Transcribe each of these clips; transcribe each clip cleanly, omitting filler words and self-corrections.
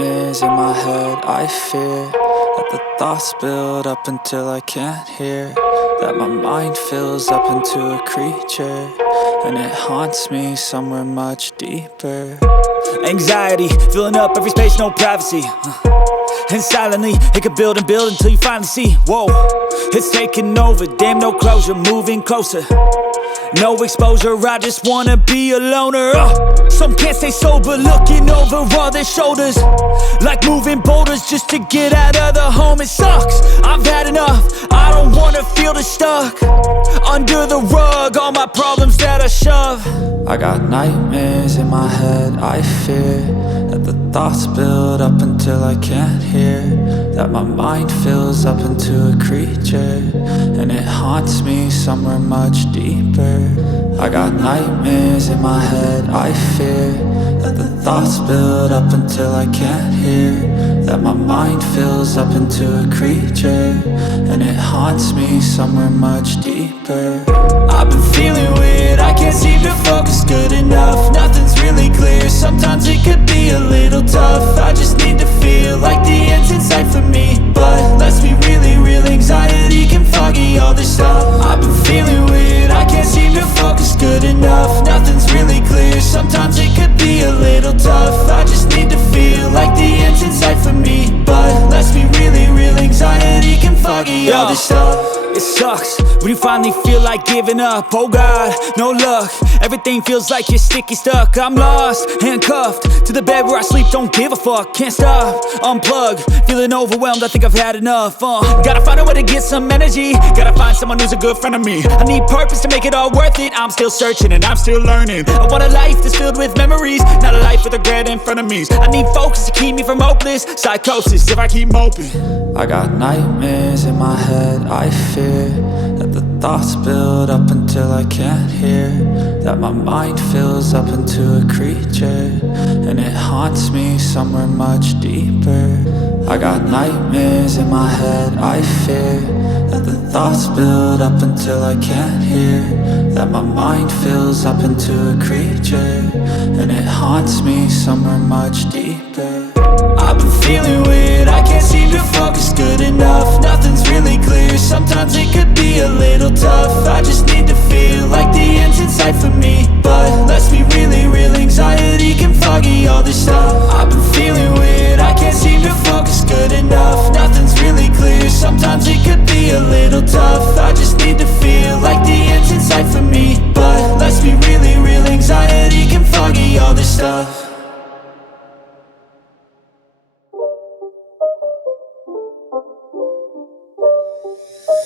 nightmares in my head. I fear that the thoughts build up until I can't hear, that my mind fills up into a creature, and it haunts me somewhere much deeper. Anxiety, filling up every space, no privacy. And silently, it could build and build until you finally see, whoa, it's taking over, damn, no closure, moving closer. No exposure, I just wanna be a loner. Some can't stay sober, looking over all their shoulders, like moving boulders just to get out of the home. It sucks, I've had enough, I don't wanna feel the stuck under the rug, all my problems that I shove. I got nightmares in my head, I fear that the thoughts build up until I can't hear, that my mind fills up into a creature, and it haunts me somewhere much deeper. I got nightmares in my head, I fear that the thoughts build up until I can't hear, that my mind fills up into a creature, and it haunts me somewhere much deeper. I've been feeling weird, I can't seem to focus good enough. Nothing's really clear, sometimes it could be a little tough. I just need to feel like the end's in sight for me, but let's be really real, anxiety can foggy all this stuff. I've been feeling weird, I can't seem to focus good enough. Nothing's really clear, sometimes it could be a little tough. I just need to feel like the end's in sight for me, but let's be really real, anxiety can foggy all this stuff. It sucks when you finally feel like giving up. Oh God, no luck, everything feels like you're sticky stuck. I'm lost, handcuffed to the bed where I sleep, don't give a fuck. Can't stop, unplug, feeling overwhelmed, I think I've had enough. Gotta find a way to get some energy, gotta find someone who's a good friend of me. I need purpose to make it all worth it, I'm still searching and I'm still learning. I want a life that's filled with memories, not a life with regret and frenemies. I need focus to keep me from hopeless psychosis if I keep moping. I got nightmares in my head, I fear that the thoughts build up until I can't hear, that my mind fills up into a creature, and it haunts me somewhere much deeper. I got nightmares in my head, I fear that the thoughts build up until I can't hear, that my mind fills up into a creature, and it haunts me somewhere much deeper. I've been feeling weird, I can't seem to focus good enough. Nothing's really clear, sometimes it could be a little tough. I just need to feel like the end's in sight for me, but let's be really real, anxiety can foggy all this stuff. I've been feeling weird, I can't seem to focus good enough. Nothing's really clear, sometimes it could be a little tough. I just need to feel like the end's in sight for me, but let's be really real, anxiety can foggy all this stuff.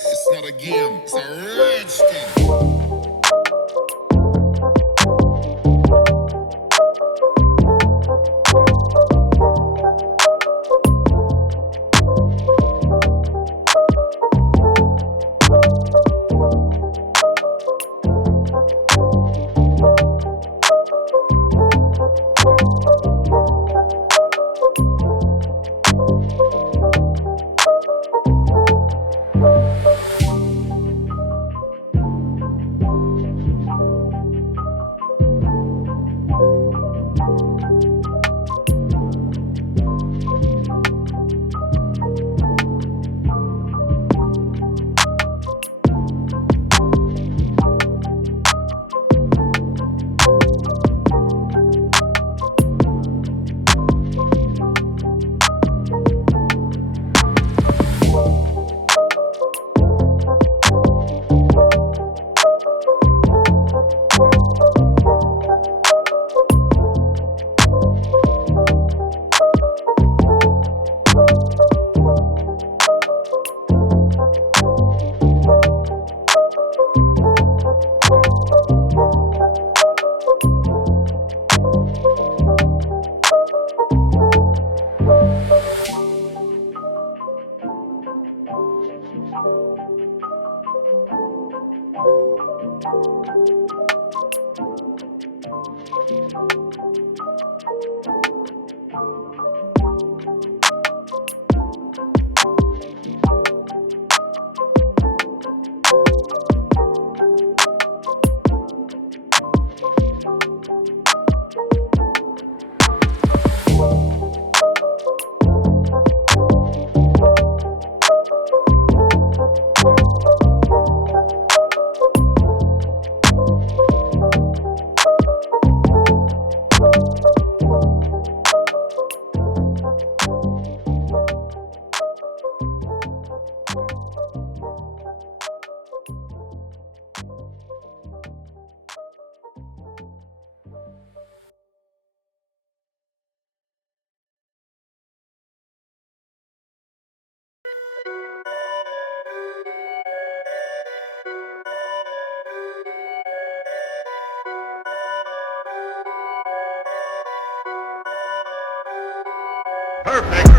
It's not a game, it's a rage thing. perfect.